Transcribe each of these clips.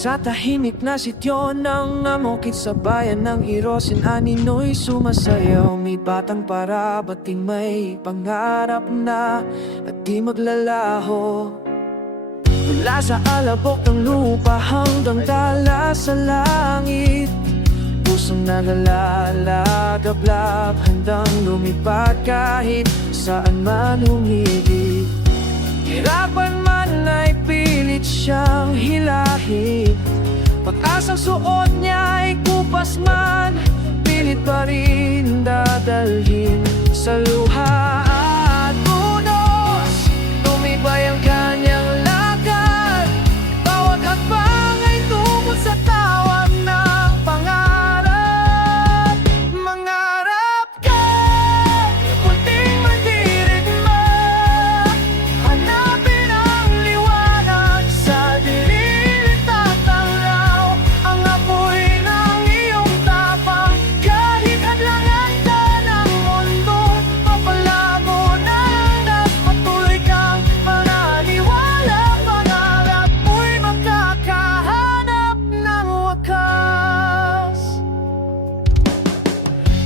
Sa tahimik na sityo ng Amokit sa bayan ng Irosin, Aninoy sumasayaw. May batang parabating may pangarap na at di maglalaho. Mula sa alabok ng lupa hanggang tala sa langit, pusong nagalalablab, handang lumipad kahit saan man humigit. Hirapan man ay pilit siyang hilahin, pag-asang suot niya ay kupas man, pilit pa rin dadalhin sa luha at unos. Tumibay ang kanyang lakad, bawat hakbang ay tungkol sa tawag ng pangarap. Mangarap ka, kunting mandirigma, hanapin ang liwanag sa dilim, tatanglaw ang apoy ng iyong tapang. Kahit hadlangan ka ng mundo, papalabo ng landas, patuloy kang mananiwala. Pangarap mo'y makakahanap ng wakas.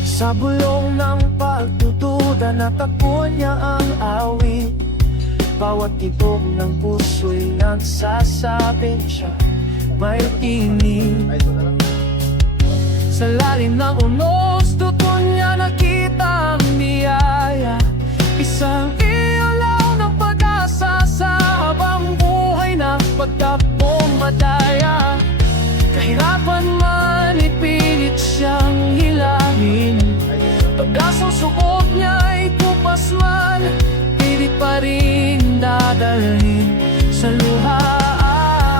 Sa bulong ng pagdududa, natakbo niya ang awit. Bawat tibok ng puso'y nagsasabing siya may tinig. Sa lalim ng unos, doon niya nakita ang biyaya, isang ilaw ng pag-asa sa habang buhay ng pagtakbong madaya. Kahirapan man, ipilit siyang hilahin, pag-asang suot niya ay kupas man, pilit pa rin dadalhin sa luha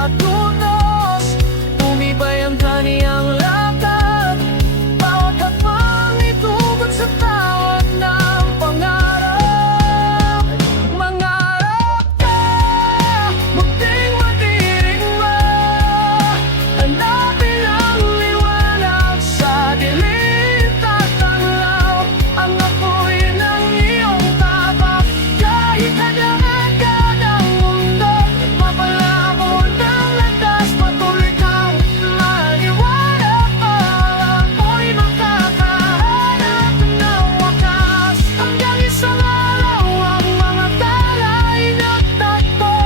at unos. Tumibay ang kaniyang lakad, bawat hakbang ay tungkol sa tawag ng pangarap. Mangarap ka, munting madirigma, hanapin ang liwanag sa dilim, tatanglaw ang apoy ng iyong tabak. Kahit hadlangan ka ng mundo, mapalabo ng landas, patuloy kang maniwala. Ang apoy makakahanap ng wakas. Hanggang isang araw ang mga tala ay nagtagpo,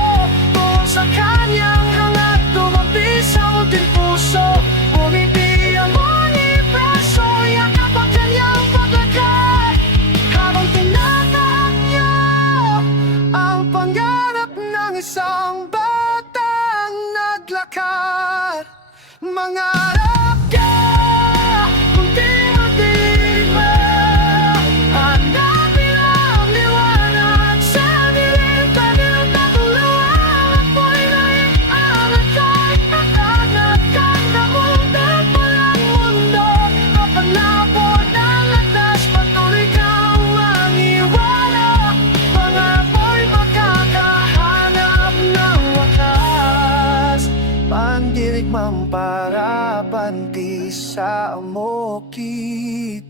kung sa kanyang hangat tumabi sa unting puso. Bumiti ang universo, yakap ang kanyang paglakat, habang tinatahak niya ang pangarap ng isang batang naglakad. Mangarap ka, kundi madirigma, hanapin ang liwanag sa dilim, kanilang tatulungan. Apoy na iangat kahit nakanat ka na mundag walang mundo, kapalabo ng landas, patuloy kang maniwala. Mga apoy makakahanap ng wakas. Pandirigmang para panti sa Amokit.